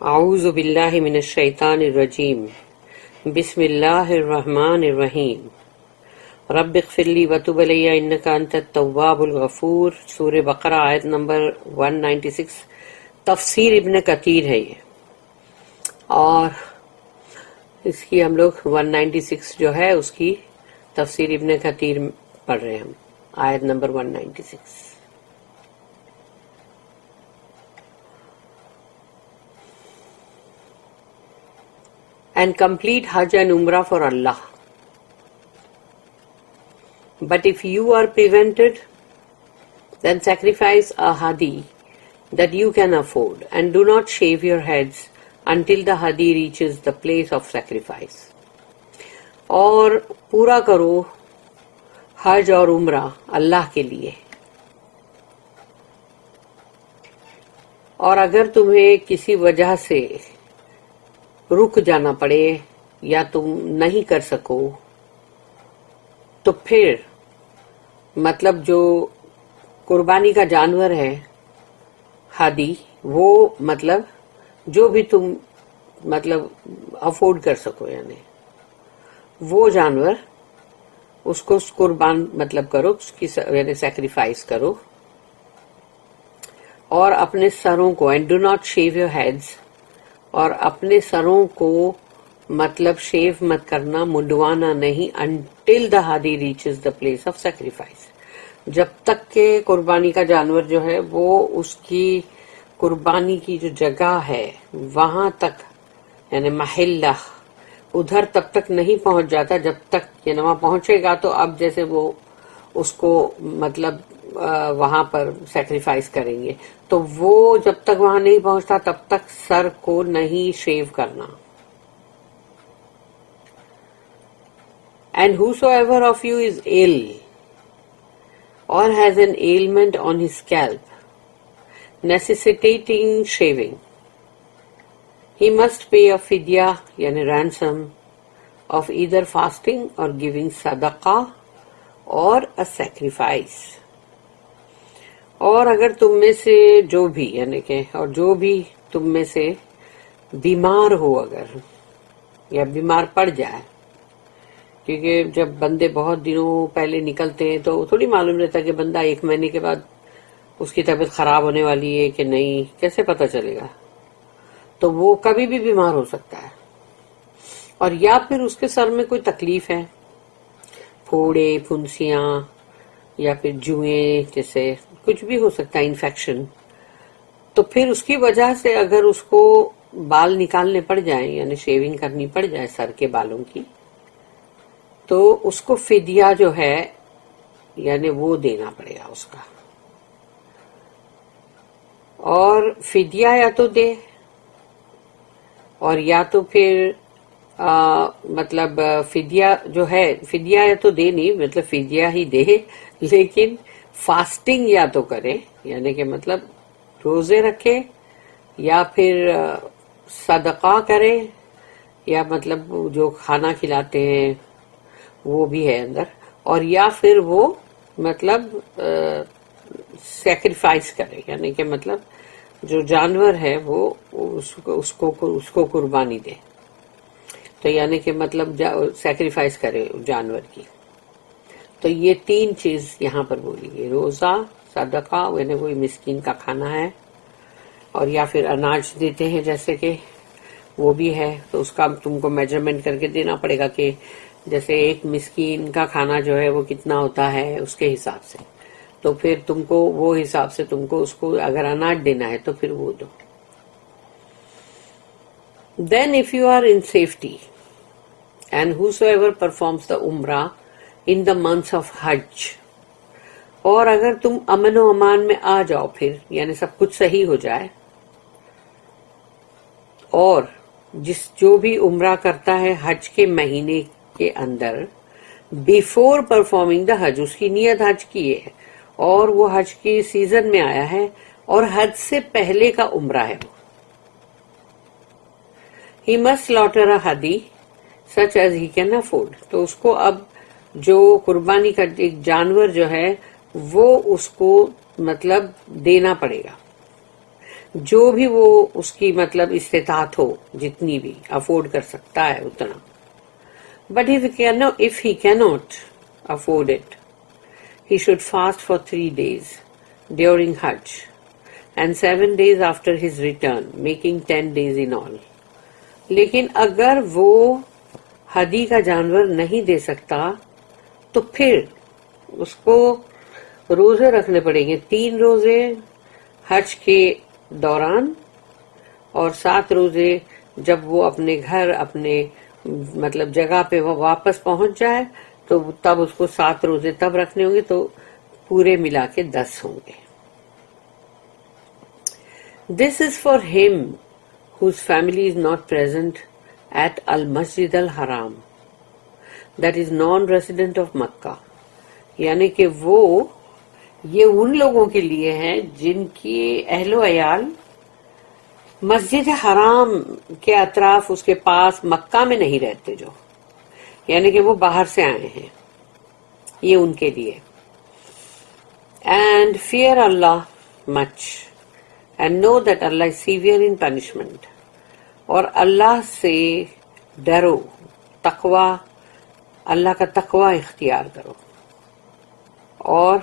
اعوذ باللہ من الشیطان الرجیم بسم اللہ الرحمن الرحیم رب اغفر لی وتب علی انک انت التواب الغفور. سورہ بقرہ آیت نمبر 196. تفسیر ابن کثیر ہے یہ، اور اس کی ہم لوگ 196 جو ہے اس کی تفسیر ابن کثیر پڑھ رہے ہیں ہم، آیت number 196. And complete Hajj and Umrah for Allah. But if you are prevented, then sacrifice a hadi that you can afford, and do not shave your heads until the hadi reaches the place of sacrifice. اور پورا کرو حج اور عمرہ اللہ کے لیے، اور اگر تمہیں کسی وجہ سے رک جانا پڑے یا تم نہیں کر سکو تو پھر مطلب جو قربانی کا جانور ہے ہادی، وہ مطلب جو بھی تم مطلب افورڈ کر سکو، یعنی وہ جانور اس کو قربان مطلب کرو، اس کی یعنی سیکریفائس کرو. اور اپنے سروں کو and do not shave your heads, اور اپنے سروں کو مطلب شیو مت کرنا، منڈوانا نہیں، until the Hadi reaches the place of sacrifice, جب تک کہ قربانی کا جانور جو ہے وہ اس کی قربانی کی جو جگہ ہے وہاں تک، یعنی محلہ، ادھر تب تک نہیں پہنچ جاتا جب تک، یعنی وہاں پہنچے گا تو اب جیسے وہ اس کو مطلب وہاں پر سیکریفائس کریں گے، تو وہ جب تک وہاں نہیں پہنچتا تب تک سر کو نہیں شیو کرنا. And whosoever of you is ill or has an ailment on his scalp necessitating shaving, he must pay a fidya, yani ransom, of either fasting or giving sadaqah or a sacrifice. اور اگر تم میں سے جو بھی، یعنی کہ اور جو بھی تم میں سے بیمار ہو اگر، یا بیمار پڑ جائے، کیونکہ جب بندے بہت دنوں پہلے نکلتے ہیں تو تھوڑی معلوم رہتا کہ بندہ 1 مہینے کے بعد اس کی طبیعت خراب ہونے والی ہے کہ نہیں، کیسے پتہ چلے گا؟ تو وہ کبھی بھی بیمار ہو سکتا ہے. اور یا پھر اس کے سر میں کوئی تکلیف ہے، پھوڑے، پھنسیاں، یا پھر جوئیں، جیسے کچھ بھی ہو سکتا ہے، انفیکشن، تو پھر اس کی وجہ سے اگر اس کو بال نکالنے پڑ جائیں، یعنی شیونگ کرنی پڑ جائے سر کے بالوں کی، تو اس کو فدیہ جو ہے یعنی وہ دینا پڑے گا اس کا. اور فدیہ یا تو دے، اور یا تو پھر مطلب فدیہ جو ہے، فدیہ یا تو دے نہیں، مطلب فدیہ ہی دے، لیکن فاسٹنگ یا تو کرے، یعنی کہ مطلب روزے رکھے، یا پھر صدقہ کرے، یا مطلب جو کھانا کھلاتے ہیں وہ بھی ہے اندر، اور یا پھر وہ مطلب سیکریفائس کرے، یعنی کہ مطلب جو جانور ہے وہ اس کو قربانی دے، تو یعنی کہ مطلب سیکریفائس کرے جانور کی. تو یہ 3 چیز یہاں پر بولی گئی، روزہ، صدقہ یعنی کوئی مسکین کا کھانا ہے، اور یا پھر اناج دیتے ہیں جیسے کہ وہ بھی ہے، تو اس کا تم کو میجرمنٹ کر کے دینا پڑے گا کہ جیسے ایک مسکین کا کھانا جو ہے وہ کتنا ہوتا ہے اس کے حساب سے، تو پھر تم کو وہ حساب سے تم کو اس کو اگر اناج دینا ہے تو پھر وہ دو. Then if you are in safety, and whosoever performs the umrah in the months of Hajj، اور اگر تم امن و امان میں آ جاؤ، پھر یعنی سب کچھ صحیح ہو جائے، اور جو بھی عمرہ کرتا ہے حج کے مہینے کے اندر، بیفور پرفارمنگ دا حج، اس کی نیت حج کی ہے اور وہ حج کی سیزن میں آیا ہے اور حج سے پہلے کا عمرہ ہے، he must slaughter a hadi such as he can afford. تو اس کو اب جو قربانی کا ایک جانور جو ہے وہ اس کو مطلب دینا پڑے گا. جو بھی وہ اس کی مطلب استطاعت ہو، جتنی بھی افورڈ کر سکتا ہے اتنا. But if he cannot afford it, he should fast for 3 days during Hajj and 7 days after his return, making 10 days in all. لیکن اگر وہ ہدی کا جانور نہیں دے سکتا تو پھر اس کو روزے رکھنے پڑیں گے، 3 روزے حج کے دوران اور 7 روزے جب وہ اپنے گھر، اپنے مطلب جگہ پہ وہ واپس پہنچ جائے تو تب اس کو 7 روزے تب رکھنے ہوں گے، تو پورے ملا کے 10 ہوں گے. This is for him whose family is not present at Al-Masjid al-Haram, that is non-resident of Makkah. یعنی کہ وہ یہ ان لوگوں کے لیے ہیں جن کی اہل و عیال مسجد حرام کے اطراف، اس کے پاس مکہ میں نہیں رہتے، جو یعنی کہ وہ باہر سے آئے ہیں، یہ ان کے لیے. And fear Allah much and know that Allah is severe in punishment. اور اللہ سے ڈرو، تقوی، اللہ کا تقوی اختیار کرو اور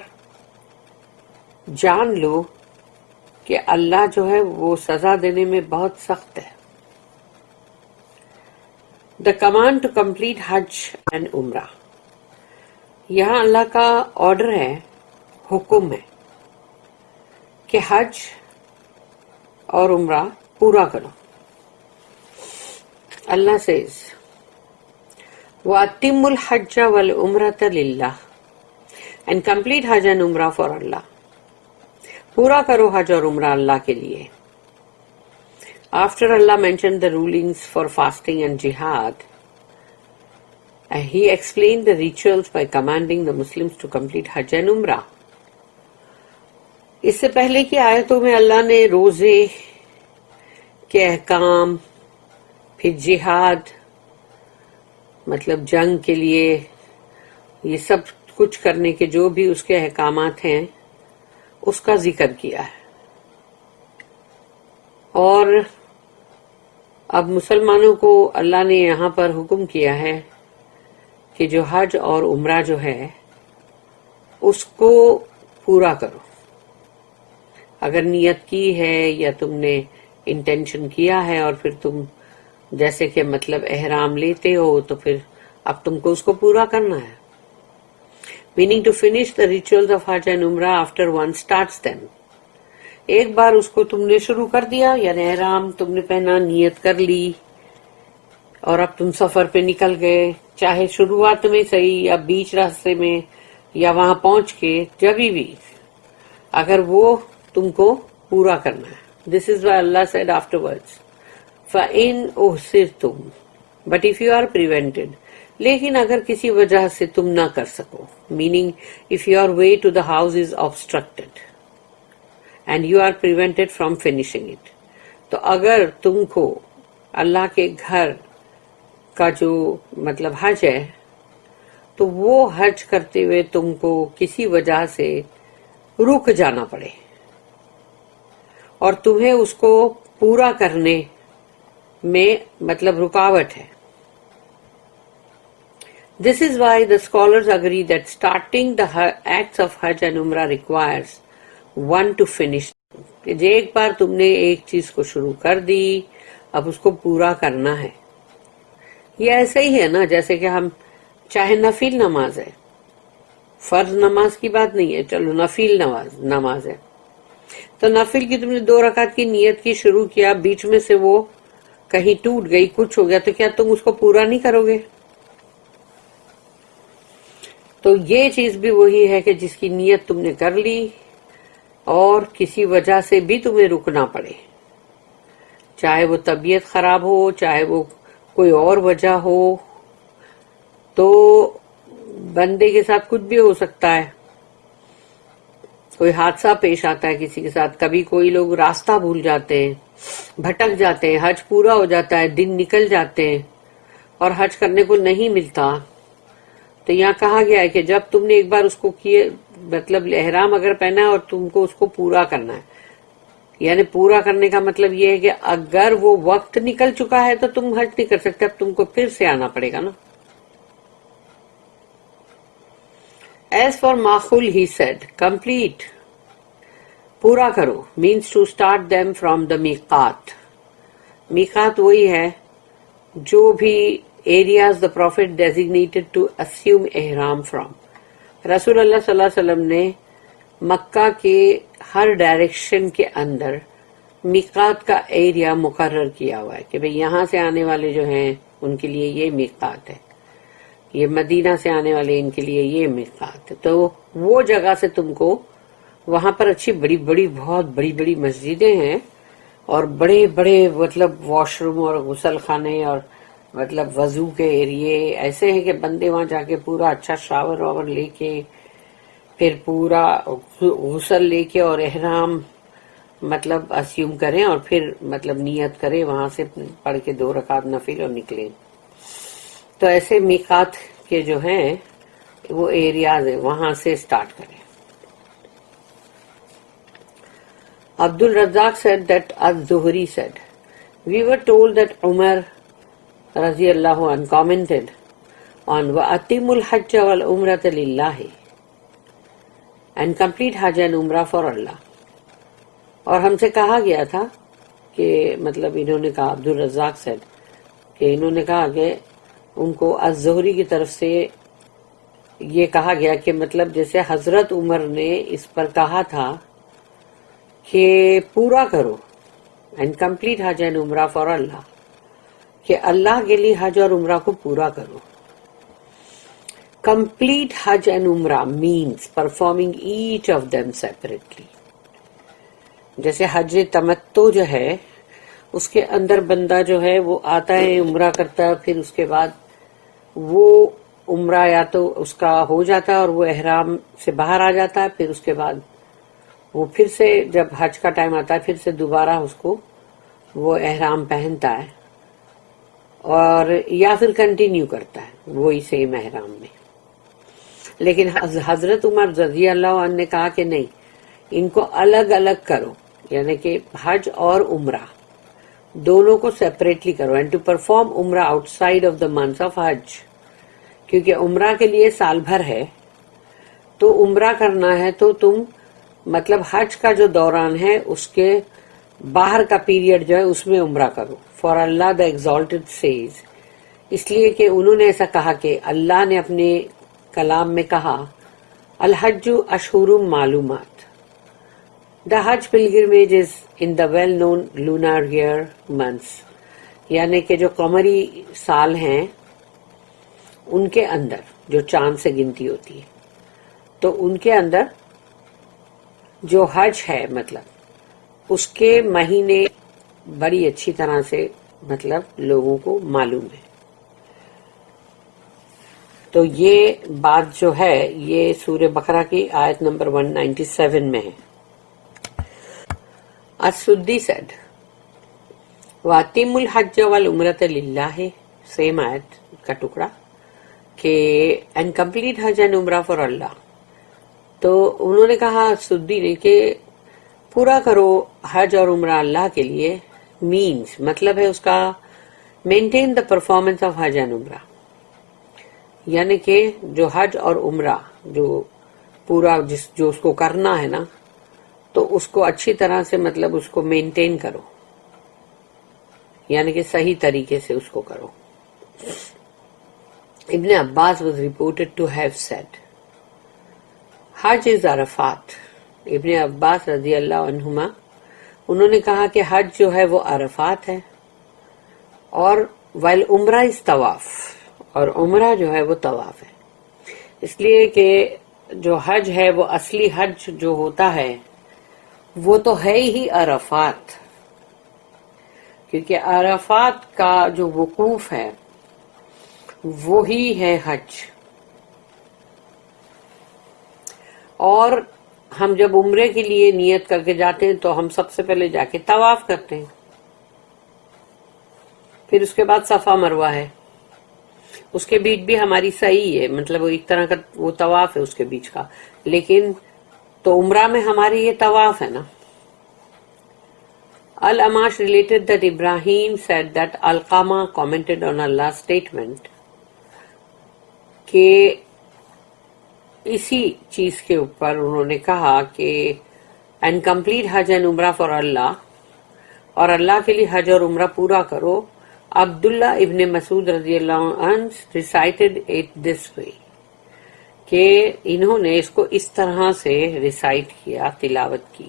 جان لو کہ اللہ جو ہے وہ سزا دینے میں بہت سخت ہے. The command to complete Hajj and Umrah. یہاں اللہ کا آرڈر ہے، حکم ہے کہ حج اور عمرہ پورا کرو. اللہ says وَأَتِمُّ الْحَجَّ وَالْعُمْرَةَ لِلَّهِ and complete Hajj and Umrah for Allah. پورا کرو حج اور عمرہ اللہ کے لیے. After Allah mentioned the rulings for fasting and jihad, He explained the rituals by commanding the Muslims to complete Hajj and Umrah. اس سے پہلے کی آیتوں میں اللہ نے روزے کے احکام، پھر جہاد مطلب جنگ کے لیے، یہ سب کچھ کرنے کے جو بھی اس کے احکامات ہیں اس کا ذکر کیا ہے. اور اب مسلمانوں کو اللہ نے یہاں پر حکم کیا ہے کہ جو حج اور عمرہ جو ہے اس کو پورا کرو. اگر نیت کی ہے یا تم نے انٹینشن کیا ہے اور پھر تم جیسے کہ مطلب احرام لیتے ہو تو پھر اب تم کو اس کو پورا کرنا ہے. Meaning to finish the rituals of Hajj and Umrah after one starts them. ایک بار اس کو تم نے شروع کر دیا، یعنی احرام تم نے پہنا، نیت کر لی اور اب تم سفر پہ نکل گئے، چاہے شروعات میں صحیح یا بیچ راستے میں یا وہاں پہنچ کے، جبھی بھی اگر وہ تم کو پورا کرنا ہے. This is why Allah said afterwards, فَإِنْ أُحْصِرْتُمْ but if you are prevented. لیکن اگر کسی وجہ سے تم نہ کر سکو، meaning if your way to the house is obstructed and you are prevented from finishing it. تو اگر تم کو اللہ کے گھر کا جو مطلب حج ہے تو وہ حج کرتے ہوئے تم کو کسی وجہ سے رک جانا پڑے اور تمہیں اس کو پورا کرنے میں مطلب رکاوٹ ہے. This is why the scholars agree that starting the acts of Hajj and Umrah requires one to finish. ایک بار تم نے ایک چیز کو شروع کر دی، اب اس کو پورا کرنا ہے. یہ ایسا ہی ہے نا جیسے کہ ہم چاہے نفل نماز ہے، فرض نماز کی بات نہیں ہے، چلو نفل نماز ہے تو نفل کی تم نے 2 رکعت کی نیت کی، شروع کیا، بیچ میں سے وہ کہیں ٹوٹ گئی، کچھ ہو گیا، تو کیا تم اس کو پورا نہیں کرو گے؟ تو یہ چیز بھی وہی ہے کہ جس کی نیت تم نے کر لی اور کسی وجہ سے بھی تمہیں رکنا پڑے، چاہے وہ طبیعت خراب ہو، چاہے وہ کوئی اور وجہ ہو، تو بندے کے ساتھ کچھ بھی ہو سکتا ہے. کوئی حادثہ پیش آتا ہے کسی کے ساتھ، کبھی کوئی لوگ راستہ بھول جاتے ہیں، بھٹک جاتے ہیں، حج پورا ہو جاتا ہے، دن نکل جاتے ہیں اور حج کرنے کو نہیں ملتا. تو یہاں کہا گیا ہے کہ جب تم نے ایک بار اس کو کیے، مطلب احرام اگر پہنا ہے اور تم کو اس کو پورا کرنا ہے، یعنی پورا کرنے کا مطلب یہ ہے کہ اگر وہ وقت نکل چکا ہے تو تم حج نہیں کر سکتے، اب تم کو پھر سے آنا پڑے گا نا. As for Makhul, he said, complete, پورا کرو, means to start them from the miqat. Miqat وہی ہے جو بھی areas the Prophet designated to assume ihram from. رسول اللہ صلی اللہ علیہ وسلم نے مکہ کے ہر ڈائریکشن کے اندر میقات کا ایریا مقرر کیا ہوا ہے کہ بھئی یہاں سے آنے والے جو ہیں ان کے لیے یہ میقات ہے، یہ مدینہ سے آنے والے ان کے لیے یہ میقات ہے. تو وہ جگہ سے تم کو وہاں پر اچھی بڑی بڑی بہت بڑی بڑی مسجدیں ہیں اور بڑے بڑے مطلب واش روم اور غسل خانے اور مطلب وضو کے ایریے ایسے ہیں کہ بندے وہاں جا کے پورا اچھا شاور واور لے کے پھر پورا غسل لے کے اور احرام مطلب اسیوم کریں اور پھر مطلب نیت کریں، وہاں سے پڑھ کے 2 رکعت نفل اور نکلیں. تو ایسے میقات کے جو ہیں وہ ایریاز ہیں، وہاں سے سٹارٹ کریں. عبد الرزاق said that Az-Zuhri said, we were told that Umar radiyallahu anhu commented on وَأَتِمُّ الْحَجَّ وَالْعُمْرَةَ لِلَّهِ and complete Hajj and Umrah for Allah. اور ہم سے کہا گیا تھا کہ مطلب انہوں نے کہا، عبد الرزاق said کہ انہوں نے کہا کہ ان کو الزہری کی طرف سے یہ کہا گیا کہ مطلب جیسے حضرت عمر نے اس پر کہا تھا کہ پورا کرو اینڈ کمپلیٹ حج اینڈ عمرہ فار اللہ، کہ اللہ کے لیے حج اور عمرہ کو پورا کرو. کمپلیٹ حج اینڈ عمرہ means performing each of them separately. جیسے حج تمتع جو ہے اس کے اندر بندہ جو ہے وہ آتا ہے، عمرہ کرتا ہے، پھر اس کے بعد وہ عمرہ یا تو اس کا ہو جاتا ہے اور وہ احرام سے باہر آ جاتا ہے، پھر اس کے بعد وہ پھر سے جب حج کا ٹائم آتا ہے پھر سے دوبارہ اس کو وہ احرام پہنتا ہے اور یا پھر کنٹینیو کرتا ہے وہی سیم احرام میں. لیکن حضرت عمر رضی اللہ عنہ نے کہا کہ نہیں، ان کو الگ الگ کرو، یعنی کہ حج اور عمرہ دونوں کو سیپریٹلی کرو. اینڈ ٹو پرفارم عمرہ outside of the month of حج، کیونکہ عمرہ کے لیے سال بھر ہے تو عمرہ کرنا ہے تو تم مطلب حج کا جو دوران ہے اس کے باہر کا پیریڈ جو ہے اس میں عمرہ کرو. For Allah the exalted Cs, اس لیے کہ انہوں نے ایسا کہا کہ اللہ نے اپنے کلام میں کہا الحج اشہر معلومات. The Hajj pilgrimage is in the well-known lunar year months، یعنی کہ جو قمری سال ہیں ان کے اندر جو چاند سے گنتی ہوتی ہے تو ان کے اندر جو حج ہے مطلب اس کے مہینے بڑی اچھی طرح سے مطلب لوگوں کو معلوم ہے. تو یہ بات جو ہے یہ سورہ بقرہ کی آیت نمبر 197 میں ہے. السدی said وَأَتِمُّ الْحَجَّ وَالْعُمْرَةَ لِلَّهِ، سیم آیت کا ٹکڑا کہ اینڈ کمپلیٹ حج اینڈ عمرہ فار اللہ. تو انہوں نے کہا سدی نے کہ پورا کرو حج اور عمرہ اللہ کے لیے، مینس مطلب ہے اس کا maintain the performance of Hajj and عمرہ، یعنی کہ جو حج اور عمرہ جو پورا جو اس کو کرنا ہے نا تو اس کو اچھی طرح سے مطلب اس کو مینٹین کرو، یعنی کہ صحیح طریقے سے اس کو کرو. ابن عباس was reported to have said حج از عرفات. ابن عباس رضی اللہ عنہما انہوں نے کہا کہ حج جو ہے وہ عرفات ہے اور while عمرہ از طواف، اور عمرہ جو ہے وہ طواف ہے. اس لیے کہ جو حج ہے وہ اصلی حج جو ہوتا ہے وہ تو ہے ہی عرفات، کیونکہ عرفات کا جو وقوف ہے وہی ہے حج. اور ہم جب عمرے کے لیے نیت کر کے جاتے ہیں تو ہم سب سے پہلے جا کے طواف کرتے ہیں، پھر اس کے بعد صفا مروہ ہے، اس کے بیچ بھی ہماری صحیح ہے، مطلب وہ ایک طرح کا وہ طواف ہے اس کے بیچ کا، لیکن تو عمرہ میں ہماری یہ طواف ہے نا. Al-Amash related that Ibrahim said that Alqama commented on Allah's statement کہ اسی چیز کے اوپر انہوں نے کہا کہ اینڈ کمپلیٹ حج اینڈ عمرہ فار اللہ، اور اللہ کے لیے حج اور عمرہ پورا کرو. عبداللہ ابن مسعود رضی اللہ عنہ ریسائٹڈ اٹ دس وے، کہ انہوں نے اس کو اس طرح سے ریسائٹ کیا، تلاوت کی.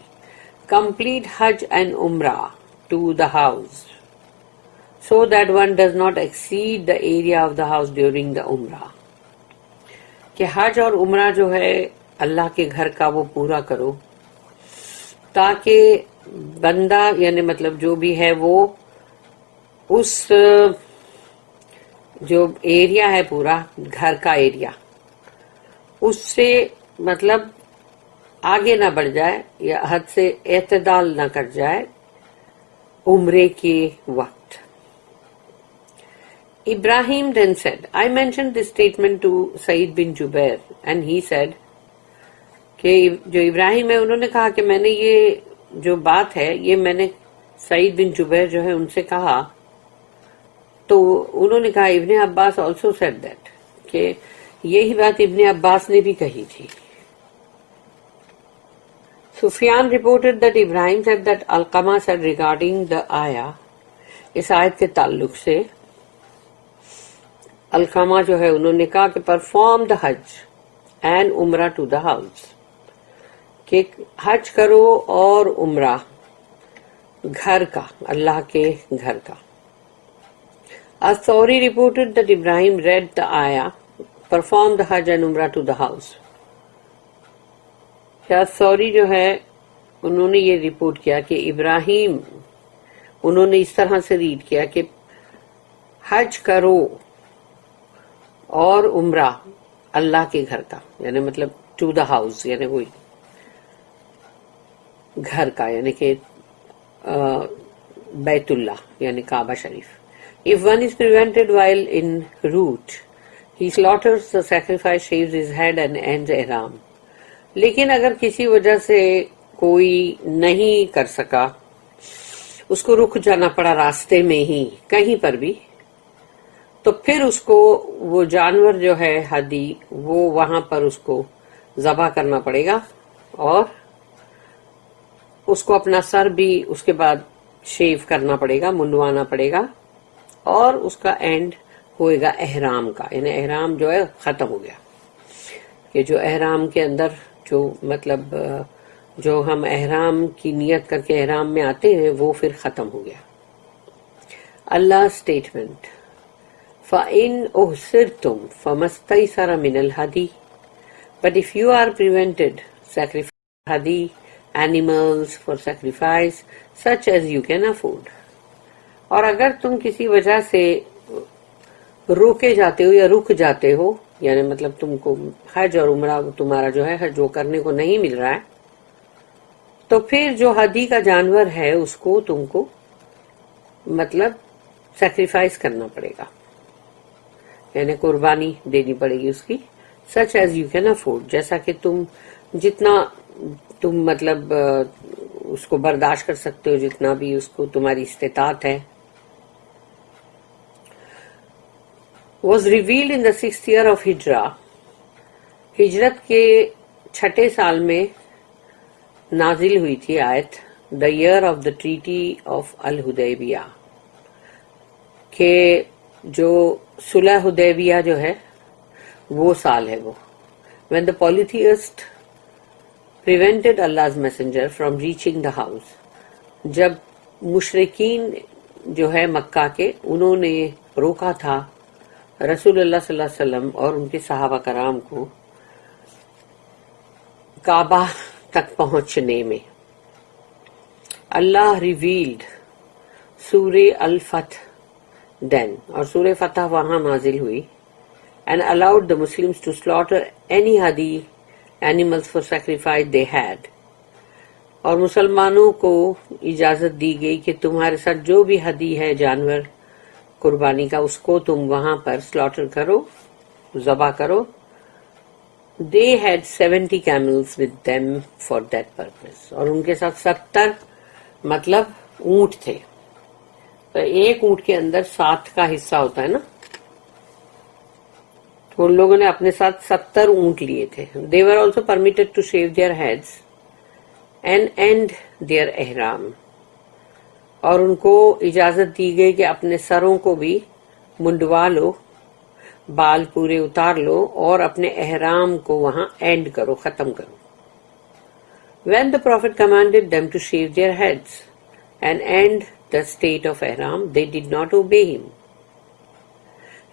Complete Hajj and Umrah to the house so that one does not exceed the area of the house during the عمرہ، کہ حج اور عمرہ جو ہے اللہ کے گھر کا وہ پورا کرو تاکہ بندہ یعنی مطلب جو بھی ہے وہ اس جو ایریا ہے پورا گھر کا ایریا اس سے مطلب آگے نہ بڑھ جائے یا حد سے اعتدال نہ کر جائے عمرے کے وقت. Ibrahim then said, I mentioned this statement to Said bin Jubair and he said کہ جو ابراہیم ہے انہوں نے کہا کہ میں نے یہ جو بات ہے یہ میں نے سعید بن جبیر جو ہے ان سے کہا، تو انہوں نے کہا ابن عباس also said that کہ یہی بات ابن عباس نے بھی کہی تھی. سفیان reported that Ibrahim said that Alqama said regarding the ayah، اس آیت کے تعلق سے القمہ جو ہے انہوں نے کہا کہ perform the حج and عمرہ to the house، کہ حج کرو اور عمرہ گھر کا، اللہ کے گھر کا. الثوری reported that Ibrahim read the ayah perform the hajj and umrah to the house. الثوری جو ہے انہوں نے یہ رپورٹ کیا کہ ابراہیم انہوں نے اس طرح سے ریڈ کیا کہ حج کرو اور عمرہ اللہ کے گھر کا، یعنی مطلب ٹو دا ہاؤس، یعنی وہی گھر کا، یعنی کہ بیت اللہ یعنی کعبہ شریف. If one is prevented while en route, he slaughters the sacrifice, shaves his head and ends ihram. لیکن اگر کسی وجہ سے کوئی نہیں کر سکا، اس کو رک جانا پڑا راستے میں ہی کہیں پر بھی، تو پھر اس کو وہ جانور جو ہے ہدی وہ وہاں پر اس کو ذبح کرنا پڑے گا، اور اس کو اپنا سر بھی اس کے بعد شیو کرنا پڑے گا، منڈوانا پڑے گا، اور اس کا اینڈ ہوئے گا احرام کا، یعنی احرام جو ہے ختم ہو گیا. کہ جو احرام کے اندر جو مطلب جو ہم احرام کی نیت کر کے احرام میں آتے ہیں وہ پھر ختم ہو گیا. اللہ اسٹیٹمنٹ فَإِنْ أُحْصِرْتُمْ فَمَا اسْتَيْسَرَ مِنَ الْهَدِيِّ، but if you are prevented, sacrifice hadi, animals for sacrifice such as you can afford. اور اگر تم کسی وجہ سے روکے جاتے ہو یا رک جاتے ہو، یعنی مطلب تم کو حج اور عمرہ تمہارا جو ہے جو کرنے کو نہیں مل رہا ہے، تو پھر جو ہدی کا جانور ہے اس کو تم کو مطلب سیکریفائس کرنا پڑے گا، یعنی قربانی دینی پڑے گی اس کی. Such as you can afford, جیسا کہ تم جتنا تم مطلب اس کو برداشت کر سکتے ہو، جتنا بھی اس کو تمہاری استطاعت ہے. was revealed in the 6th year of ہجرہ، ہجرت کے 6 سال میں نازل ہوئی تھی آیت the year of the treaty of الحدیبیہ، کہ جو صلح حدیبیہ جو ہے وہ سال ہے وہ. when the polytheist prevented Allah's messenger from reaching the house، جب مشرکین جو ہے مکہ کے انہوں نے روکا تھا رسول اللہ صلی اللہ علیہ وسلم اور ان کے صحابہ کرام کو کعبہ تک پہنچنے میں. اللہ ریویلڈ سورہ الفتح دین، اور سورہ فتح وہاں نازل ہوئی. and allowed the Muslims to slaughter any hadi animals for sacrifice they had، اور مسلمانوں کو اجازت دی گئی کہ تمہارے ساتھ جو بھی ہدی ہے جانور قربانی کا اس کو تم وہاں پر سلاٹر کرو، ذبح کرو. they had 70 camels with them for that purpose، اور ان کے ساتھ 70 مطلب اونٹ تھے، تو ایک اونٹ کے اندر 7 کا حصہ ہوتا ہے نا، تو ان لوگوں نے اپنے ساتھ 70 اونٹ لیے تھے. they were also permitted to shave their heads and end their ihram. اور ان کو اجازت دی گئی کہ اپنے سروں کو بھی منڈوا لو، بال پورے اتار لو اور اپنے احرام کو وہاں اینڈ کرو، ختم کرو. When the Prophet commanded them to shave their heads and end the state of ihram, they did not obey him,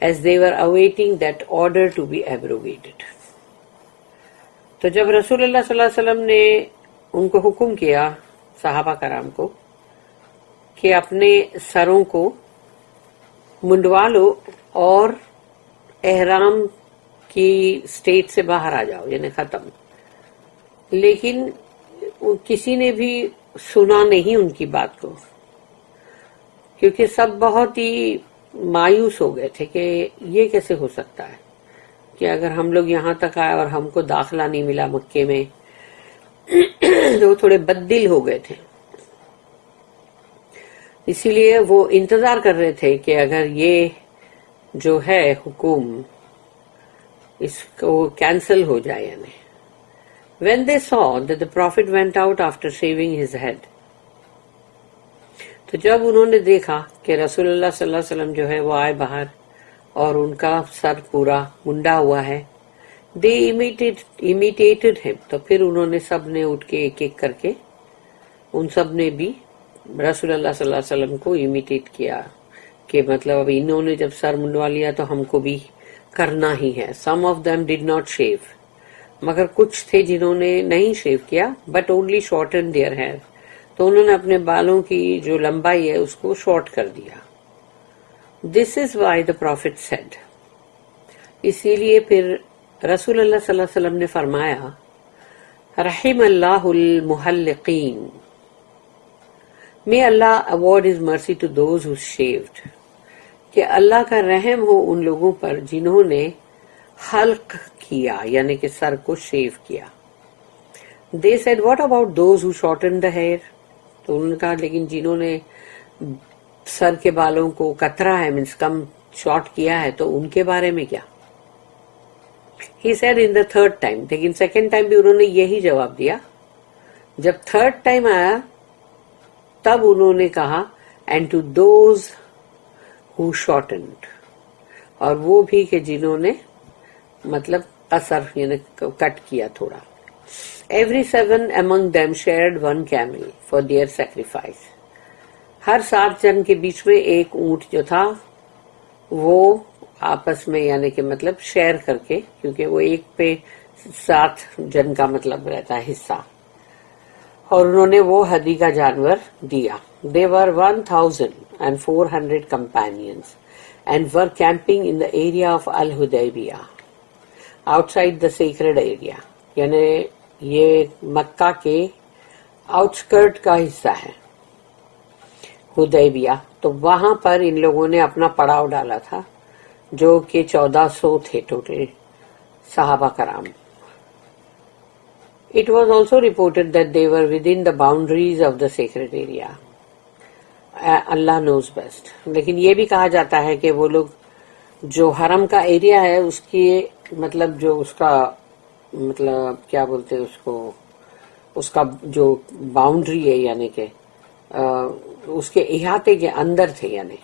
as they were awaiting that order to be abrogated. تو جب رسول اللہ صلی اللہ علیہ وسلم نے ان کو حکم کیا، صحابہ کرام کو، کہ اپنے سروں کو منڈوا لو اور احرام کی سٹیٹ سے باہر آ جاؤ، یعنی ختم، لیکن کسی نے بھی سنا نہیں ان کی بات کو، کیونکہ سب بہت ہی مایوس ہو گئے تھے کہ یہ کیسے ہو سکتا ہے کہ اگر ہم لوگ یہاں تک آئے اور ہم کو داخلہ نہیں ملا مکے میں. تو وہ تھوڑے بددل ہو گئے تھے، اسی لیے وہ انتظار کر رہے تھے کہ اگر یہ جو ہے حکم اس کو کینسل ہو جائے. یعنی when they saw that the Prophet went out after shaving his head, تو جب انہوں نے دیکھا کہ رسول اللہ صلی اللہ علیہ وسلم جو ہے وہ آئے باہر اور ان کا سر پورا منڈا ہوا ہے، they imitated him. تو پھر انہوں نے سب نے اٹھ کے ایک ایک کر کے ان سب نے بھی رسول اللہ صلی اللہ علیہ وسلم کو امیٹیٹ کیا کہ مطلب اب انہوں نے جب سر منڈوا لیا تو ہم کو بھی کرنا ہی ہے. some of them did not shave, مگر کچھ تھے جنہوں نے نہیں شیو کیا، but only shortened their hair. تو انہوں نے اپنے بالوں کی جو لمبائی ہے اس کو شارٹ کر دیا. this is why the Prophet said, اسی لیے پھر رسول اللہ صلی اللہ علیہ وسلم نے فرمایا، رحم اللہ المحلقین، may Allah award his mercy to those who shaved، کہ اللہ کا رحم ہو ان لوگوں پر جنہوں نے حلق کیا، یعنی کہ سر کو شیو کیا. they said what about those who shortened the hair، تو انہوں نے کہا لیکن جنہوں نے سر کے بالوں کو کترا ہے، مینس کم شارٹ کیا ہے، تو ان کے بارے میں کیا. he said in the third time، لیکن سیکنڈ ٹائم بھی انہوں نے یہی جواب دیا. جب تھرڈ ٹائم آیا تب انہوں نے کہا and to those who shortened، اور وہ بھی کہ جنہوں نے مطلب قصر یعنی کٹ کیا تھوڑا. every 7 among them shared 1 camel for their sacrifice، ہر 7 جن کے بیچ میں ایک اونٹ جو تھا وہ آپس میں یعنی کہ مطلب شیئر کر کے، کیونکہ وہ ایک پہ 7 جن کا مطلب رہتا ہے حصہ، اور انہوں نے وہ ہدی کا جانور دیا. they were 1400 companions and were camping in the area of Al-Hudaybiyah outside the sacred area، یعنی یہ مکہ کے آؤٹسکرٹ کا حصہ ہے حدیبیہ. تو وہاں پر ان لوگوں نے اپنا پڑاؤ ڈالا تھا جو کہ 1400 تھے ٹوٹل صحابہ کرام. It was also reported that they were within the boundaries of the sacred area. Allah knows best. لیکن یہ بھی کہا جاتا ہے کہ وہ لوگ جو حرم کا ایریا ہے اس کی مطلب جو اس کا مطلب کیا بولتے ہیں اس کو، اس کا جو باؤنڈری ہے یعنی کہ اس کے احاطے کے اندر تھے، یعنی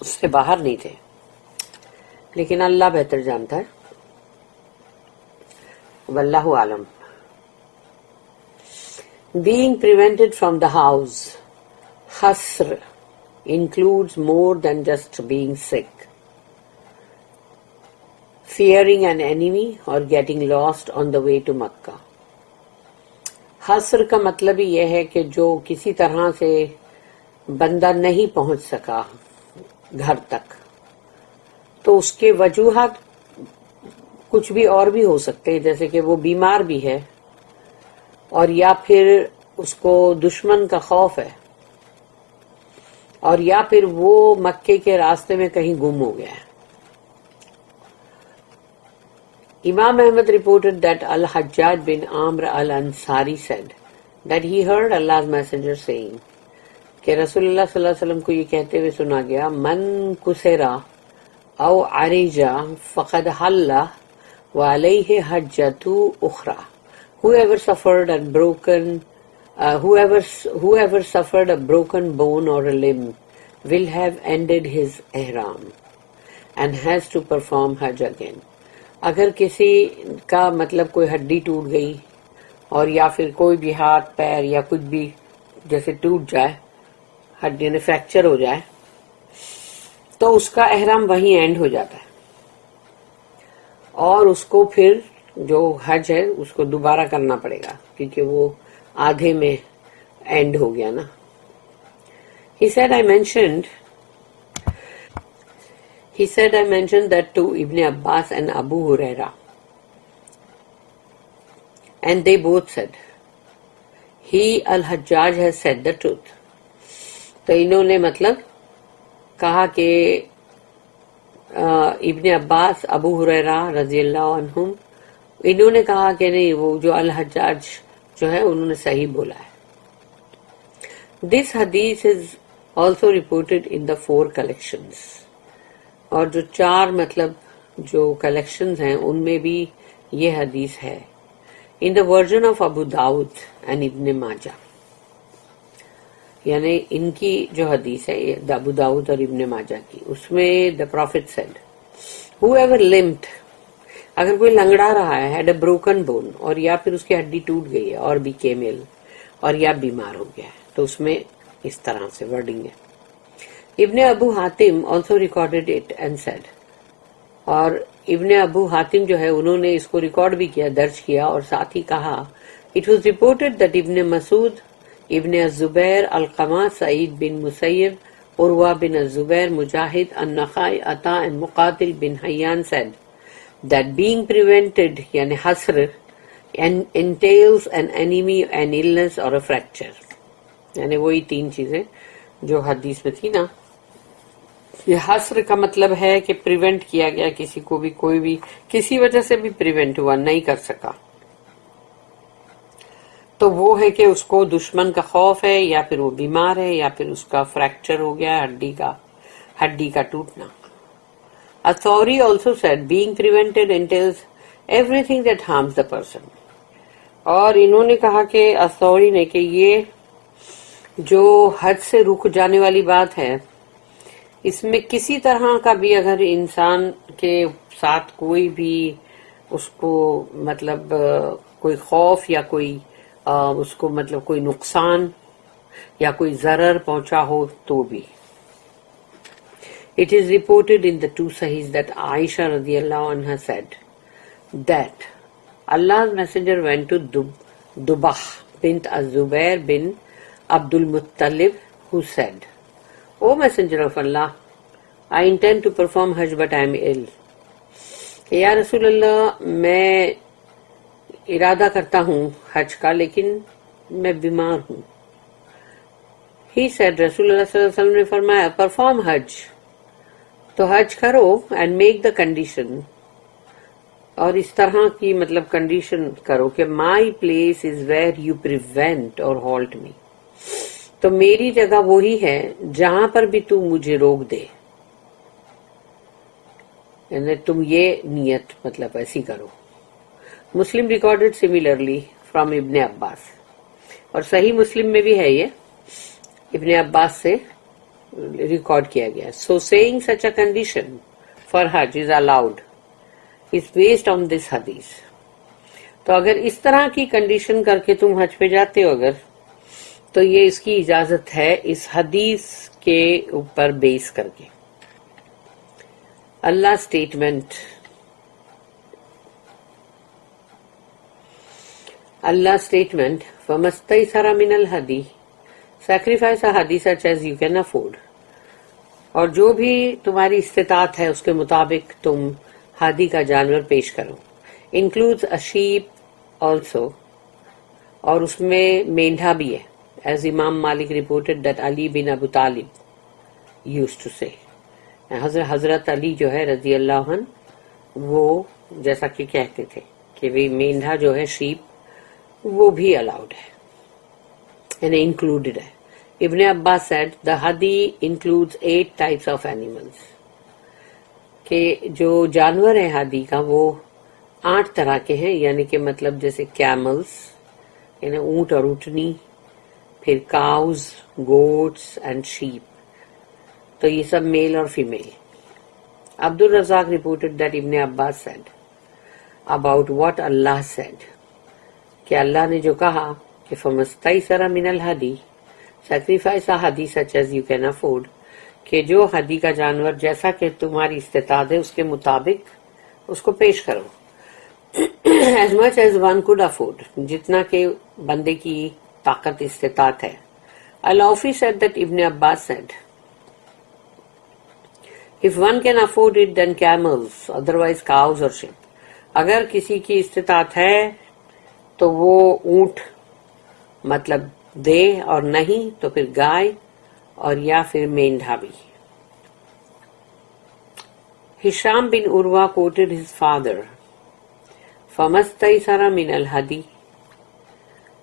اس سے باہر نہیں تھے. لیکن اللہ بہتر جانتا ہے، واللہ عالم. being prevented from the house، Hashr includes more than just being sick، fearing an enemy or getting lost on the way to Makkah. حسر کا مطلب ہی یہ ہے کہ جو کسی طرح سے بندہ نہیں پہنچ سکا گھر تک، تو اس کے وجوہات کچھ بھی اور بھی ہو سکتے ہیں، جیسے کہ وہ بیمار بھی ہے، اور یا پھر اس کو دشمن کا خوف ہے، اور یا پھر وہ مکے کے راستے میں کہیں گم ہو گیا ہے. Imam Ahmad reported that Al-Hajjaj bin Amr al-Ansari said, that he heard Allah's messenger saying کہ رسول اللہ صلی اللہ علیہ وسلم کو یہ کہتے ہوئے سنا گیا من کسرا او عریجا فقد حل وعلیہ حجۃ اخرى. Whoever suffered a broken bone or a limb will have ended his ihram and has to perform hajj again. اگر کسی کا مطلب کوئی ہڈی ٹوٹ گئی اور یا پھر کوئی بھی ہاتھ پیر یا کچھ بھی جیسے ٹوٹ جائے، ہڈی نے فریکچر ہو جائے، تو اس کا احرام وہیں اینڈ ہو جاتا ہے اور اس کو پھر جو حج ہے اس کو دوبارہ کرنا پڑے گا کیونکہ وہ آدھے میں اینڈ ہو گیا نا. He said I mentioned that to Ibn Abbas and Abu Huraira, and they both said, he al-Hajjaj has said the truth. تو انہوں نے مطلب کہا کہ ابن عباس، ابو ہریرہ رضی اللہ عنہم، انہوں نے کہا کہ نہیں، وہ جو الحجاج جو ہے انہوں نے صحیح بولا ہے. This hadith is also reported in the 4 collections. اور جو 4 مطلب جو کلیکشنز ہیں ان میں بھی یہ حدیث ہے. In the version of Abu Dawud and Ibn Majah. یعنی ان کی جو حدیث ہے ابو داؤد اور ابن ماجہ کی، اس میں the prophet said whoever limped، اگر کوئی لنگڑا رہا ہے had a broken bone، اور یا پھر اس کی ہڈی ٹوٹ گئی ہے اور became ill، اور یا بیمار ہو گیا ہے، تو اس میں اس طرح سے ورڈنگ ہے. ابن ابو Hatim also recorded it and said، اور ابن ابو حاتم جو ہے انہوں نے اس کو ریکارڈ بھی کیا، درج کیا، اور ساتھ ہی کہا it was reported that ابن مسعود، ابن الزبیر، القمہ، سعید بن مسیب، عروہ بن الزبیر، مجاہد، النخعی، عطا and مقاتل bin حیان said that being prevented یعنی حسر entails an enemy, an illness or a fracture. یعنی وہی 3 چیزیں جو حدیث میں تھی نا. یہ حسر کا مطلب ہے کہ پریونٹ کیا گیا، کسی کو بھی کوئی بھی کسی وجہ سے بھی پریونٹ ہوا، نہیں کر سکا، تو وہ ہے کہ اس کو دشمن کا خوف ہے، یا پھر وہ بیمار ہے، یا پھر اس کا فریکچر ہو گیا ہڈی کا ٹوٹنا. Authority also said being prevented entails everything that harms the person. اور انہوں نے کہا کہ authority نے کہ یہ جو حد سے رک جانے والی بات ہے، اس میں کسی طرح کا بھی اگر انسان کے ساتھ کوئی بھی اس کو مطلب کوئی خوف یا کوئی اس کو مطلب کوئی نقصان یا کوئی ضرر پہنچا ہو تو بھی. It is reported in the 2 Sahihs that Aisha radiallahu anha said that Allah's messenger went to Dubah bint Az-Zubair bin Abdul Muttalib, who said, O messenger of Allah, I intend to perform Hajj but I am ill. یا رسول اللہ، میں ارادہ کرتا ہوں حج کا لیکن میں بیمار ہوں. He said، رسول اللہ صلی اللہ علیہ وسلم نے فرمایا پرفارم حج، تو حج کرو اینڈ میک دا کنڈیشن، اور اس طرح کی مطلب کنڈیشن کرو کہ my place is where you prevent اور ہالٹ می، تو میری جگہ وہی ہے جہاں پر بھی تم مجھے روک دے. یعنی تم یہ نیت مطلب ایسی کرو. مسلم ریکارڈڈ سملرلی فرام ابن عباس، اور صحیح مسلم میں بھی ہے یہ ابن عباس سے ریکارڈ کیا گیا. So seeing such a condition for حج is allowed is based on this حدیث. تو اگر اس طرح کی کنڈیشن کر کے تم حج پہ جاتے ہو اگر، تو یہ اس کی اجازت ہے اس حدیث کے اوپر بیس کر کے. اللہ اسٹیٹمنٹ، فَمَسْتَيْسَرَ مِنَ الْهَدِي، sacrifice a hadi such as you can afford، اور جو بھی تمہاری استطاعت ہے اس کے مطابق تم ہادی کا جانور پیش کرو. includes a sheep also، اور اس میں مینڈھا بھی ہے، as امام مالک reported that Ali bin Abu Talib used to say. حضرت علی جو ہے رضی اللہ عنہ وہ جیسا کہ کہتے تھے کہ بھی مینڈھا جو ہے شیپ وہ بھی الاؤڈ ہے. یعنی انکلوڈڈ ہے. ابن عباس said the hadi includes 8 types of animals. کہ جو جانور ہیں ہادی کا وہ 8 طرح کے ہیں، یعنی کہ مطلب جیسے کیملز یعنی اونٹ اور اونٹنی، پھر کاؤز، گوٹس اینڈ شیپ. تو یہ سب میل اور female. Abdul Razzaq reported that ابن عباس said about what Allah said کہ اللہ نے جو کہا کہ فَمَسْتَيْسَرَ مِنَ الْهَدِي sacrifice a hadi such as you can afford، کہ جو ہدی کا جانور جیسا کہ تمہاری استطاعت ہے اس کے مطابق اس کو پیش کرو. as much as one could afford، جتنا کہ بندے کی طاقت استطاعت ہے. Al-Awfi said that Ibn Abbas said if one can afford it then camels, otherwise cows or sheep. اگر کسی کی استطاعت ہے تو وہ اونٹ مطلب دے، اور نہیں تو پھر گائے اور یا پھر مینڈھا بھی. ہشام بن عروہ quoted his father فَمَسْتَيْسَرَ مِنَ الْهَدِي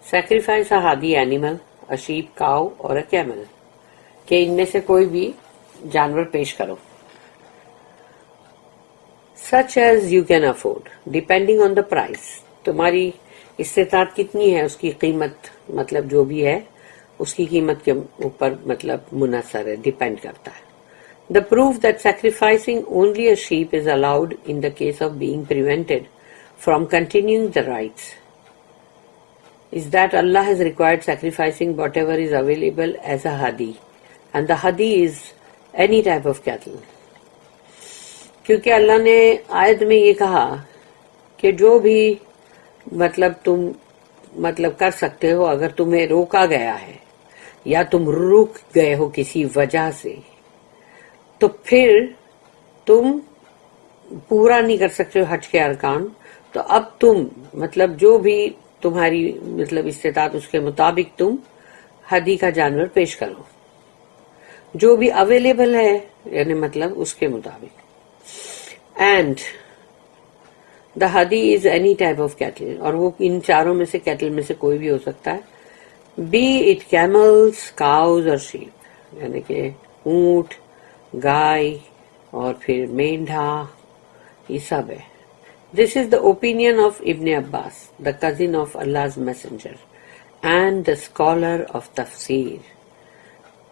sacrifice a hadi animal, a sheep, cow or a camel، کہ ان میں سے کوئی بھی جانور پیش کرو. such as you can afford depending on the price، تمہاری استطاعت کتنی ہے اس کی قیمت، مطلب جو بھی ہے اس کی قیمت کے اوپر مطلب منحصر ہے، ڈیپینڈ کرتا ہے. The proof that sacrificing only a sheep is allowed in the case of being prevented from continuing the rites is that Allah has required sacrificing whatever is available as a hadi, and the hadi is any type of cattle. کیونکہ اللہ نے آیت میں یہ کہا کہ جو بھی مطلب تم مطلب کر سکتے ہو، اگر تمہیں روکا گیا ہے یا تم رک گئے ہو کسی وجہ سے، تو پھر تم پورا نہیں کر سکتے ہو حج کے ارکان، تو اب تم مطلب جو بھی تمہاری مطلب استطاعت اس کے مطابق تم ہدی کا جانور پیش کرو، جو بھی اویلیبل ہے یعنی مطلب اس کے مطابق. اینڈ دا ہدی is any type of cattle, اور وہ ان چاروں میں سے کیٹل میں سے کوئی بھی ہو سکتا ہے. بی اٹ کیملز، کاؤز اور شیپ، یعنی کہ اونٹ، گائے اور پھر مینڈھا، یہ سب ہے. دس از دا اوپینین آف ابن عباس، the cousin of Allah's messenger and the scholar of تفسیر.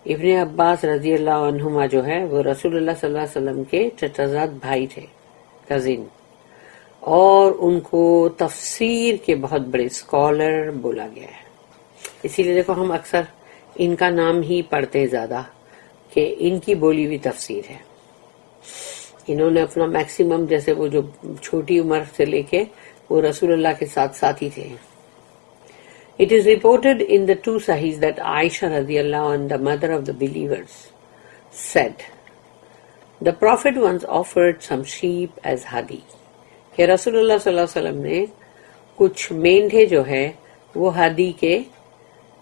ابن عباس رضی اللہ عنہما جو ہے وہ رسول اللہ صلی اللہ علیہ وسلم کے چچازاد بھائی تھے، کزن، اور ان کو تفسیر کے بہت بڑے اسکالر بولا گیا ہے. اسی لیے دیکھو ہم اکثر ان کا نام ہی پڑھتے ہیں زیادہ، کہ ان کی بولی ہوئی تفسیر ہے. انہوں نے اپنا میکسیمم، جیسے وہ جو چھوٹی عمر سے لے کے وہ رسول اللہ کے ساتھ ساتھی تھے. It is reported in the two Sahihs that Aisha radiallahu anha, the mother of the believers, said, the Prophet once offered some sheep as hadi. کہ رسول اللہ صلی اللہ علیہ وسلم نے کچھ مینڈھے جو ہے وہ ہدی کے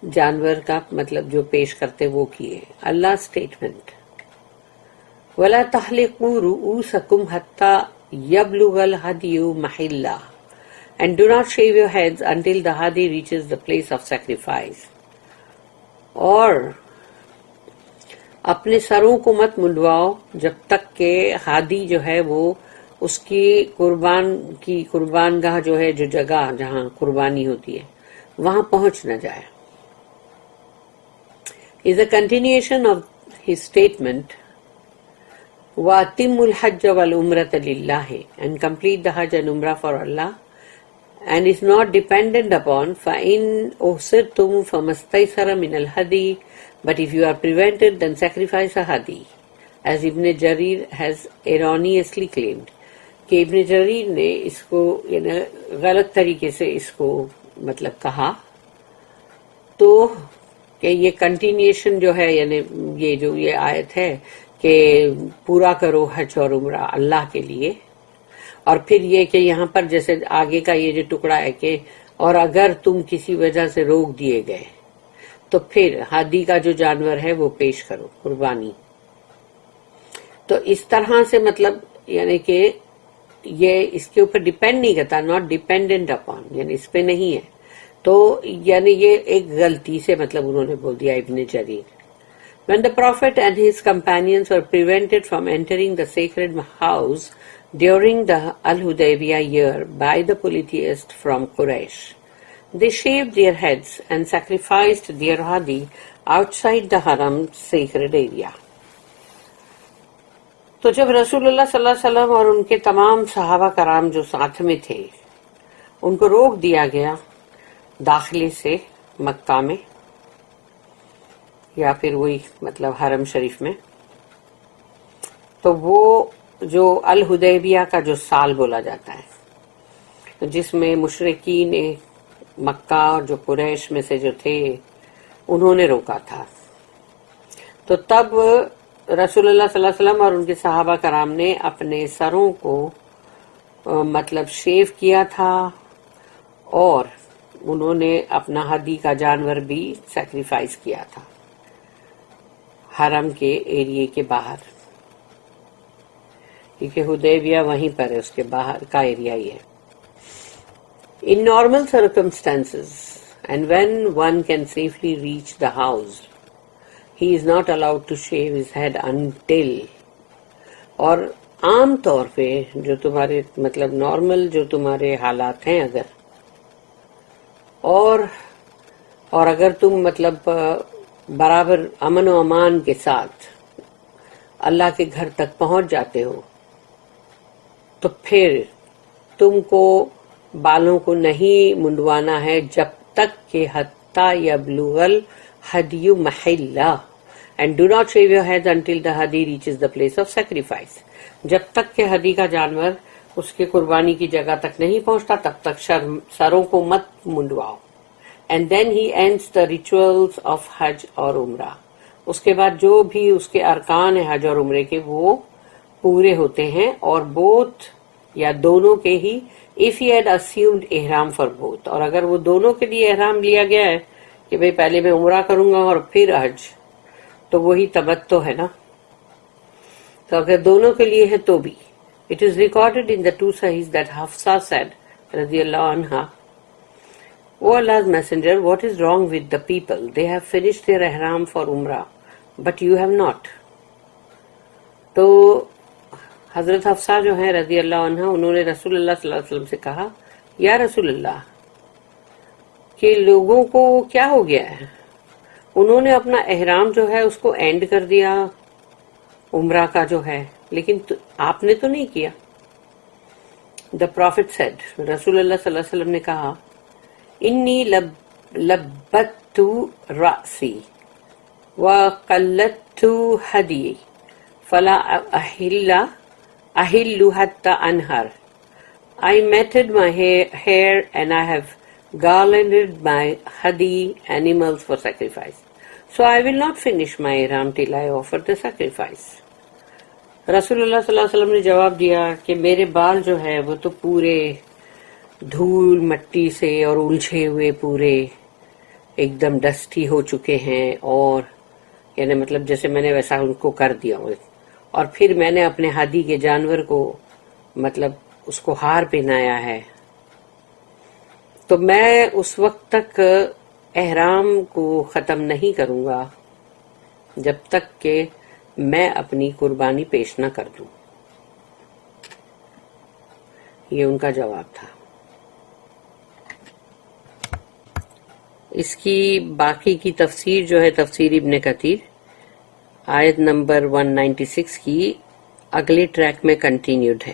جانور کا مطلب جو پیش کرتے وہ کیے. اللہ اسٹیٹمنٹ وَلَا تَحْلِقُوا رُؤُوسَكُمْ حَتَّى يَبْلُغَ الْهَدْيُ مَحِلَّهُ and do not shave your heads until the hadi reaches the place of sacrifice. اور اپنے سروں کو مت منڈواؤ جب تک کہ ہادی جو ہے وہ اس کی قربان گاہ جو ہے، جو جگہ جہاں قربانی ہوتی ہے وہاں پہنچ نہ جائے. is a continuation of his statement وَأَتِمُّ الْحَجَّ وَالْعُمْرَةَ لِلَّهِ and complete the hajj and umrah for Allah, and is not dependent upon فَإِنْ أُحْصِرْتُمْ فَمَسْتَيْسَرَ مِنَ الْهَدِي, but if you are prevented then sacrifice a hadi, as Ibn Jarir has erroneously claimed. کہ ابن جریر نے اس کو یعنی غلط طریقے سے اس کو مطلب کہا، تو کہ یہ کنٹینیوشن جو ہے یعنی یہ جو یہ آیت ہے کہ پورا کرو حج اور عمرہ اللہ کے لیے، اور پھر یہ کہ یہاں پر جیسے آگے کا یہ جو ٹکڑا ہے کہ اور اگر تم کسی وجہ سے روک دیے گئے تو پھر ہادی کا جو جانور ہے وہ پیش کرو قربانی. تو اس طرح سے مطلب یعنی کہ یہ اس کے اوپر ڈیپینڈ نہیں کرتا، ناٹ ڈیپینڈنٹ اپون، یعنی اس پہ نہیں ہے تو یعنی یہ ایک غلطی سے مطلب انہوں نے بول دیا ابن جریر. When the Prophet and his companions were prevented from entering the sacred house during the Al-Hudaybiyah year by the polytheists from Quraysh, they shaved their heads and sacrificed their hadi outside the haram sacred area. تو جب رسول اللہ صلی اللہ علیہ وسلم اور ان کے تمام صحابہ کرام جو ساتھ میں تھے ان کو روک دیا گیا داخلے سے مکہ میں یا پھر وہی مطلب حرم شریف میں، تو وہ جو الحدیبیہ کا جو سال بولا جاتا ہے جس میں مشرکین مکہ اور جو قریش میں سے جو تھے انہوں نے روکا تھا، تو تب رسول اللہ صلی اللہ علیہ وسلم اور ان کے صحابہ کرام نے اپنے سروں کو مطلب شیو کیا تھا اور انہوں نے اپنا ہدی کا جانور بھی سیکریفائز کیا تھا حرم کے ایریے کے باہر، کیونکہ حدیبیہ وہیں پر ہے، اس کے باہر کا ایریا ہی ہے. In normal circumstances and when one can safely reach the house, he is not allowed to shave his head until، اور عام طور پہ جو تمہارے مطلب نارمل جو تمہارے حالات ہیں اور اگر تم مطلب برابر امن و امان کے ساتھ اللہ کے گھر تک پہنچ جاتے ہو تو پھر تم کو بالوں کو نہیں منڈوانا ہے جب تک کہ حتی یبلغ الہدی محلہ، and do not shave your head until the hadi reaches the place of sacrifice. جب تک کہ ہدی کا جانور اس کے قربانی کی جگہ تک نہیں پہنچتا تب تک سروں کو مت منڈواؤ. And then he ends the rituals of حج اور عمرہ. اس کے بعد جو بھی اس کے ارکان ہیں حج اور عمرے کے وہ پورے ہوتے ہیں، اور بوتھ یا دونوں کے ہی if he had assumed احرام for both، اور اگر وہ دونوں کے لیے احرام لیا گیا ہے کہ بھئی پہلے میں عمرہ کروں گا اور پھر حج، تو وہی تمتع ہے نا. تو اگر دونوں کے لیے ہے تو بھی. It is recorded in the two Sahihs that Hafsa said رضی اللہ عنہ، O Allah's Messenger, what is wrong with the people? They have finished their ihram for Umrah, but you have not. تو حضرت حفصہ جو ہیں رضی اللہ عنہ انہوں نے رسول اللہ صلی اللہ علیہ وسلم سے کہا، یا رسول اللہ کہ لوگوں کو کیا ہو گیا ہے، انہوں نے اپنا احرام جو ہے اس کو اینڈ کر دیا عمرہ کا جو ہے، لیکن آپ نے تو نہیں کیا. The Prophet said، رسول اللہ صلی اللہ علیہ وسلم نے کہا، انی لبت رأسی وقلت ہدی فلا احل حتی انہر. I matted my hair and I have garlanded my hadi animals for sacrifice. So I will not finish my ihram till I offer the sacrifice. رسول اللہ صلی اللہ علیہ وسلم نے جواب دیا کہ میرے بال جو ہے وہ تو پورے دھول مٹی سے اور الجھے ہوئے پورے ایک دم ڈسٹی ہو چکے ہیں، اور یعنی مطلب جیسے میں نے ویسا ان کو کر دیا، اور پھر میں نے اپنے ہادی کے جانور کو مطلب اس کو ہار پہنایا ہے، تو میں اس وقت تک احرام کو ختم نہیں کروں گا جب تک کہ میں اپنی قربانی پیش نہ کر دوں. یہ ان کا جواب تھا. اس کی باقی کی تفسیر جو ہے تفسیر ابن کثیر آیت نمبر 196 کی اگلے ٹریک میں کنٹینیوڈ ہے.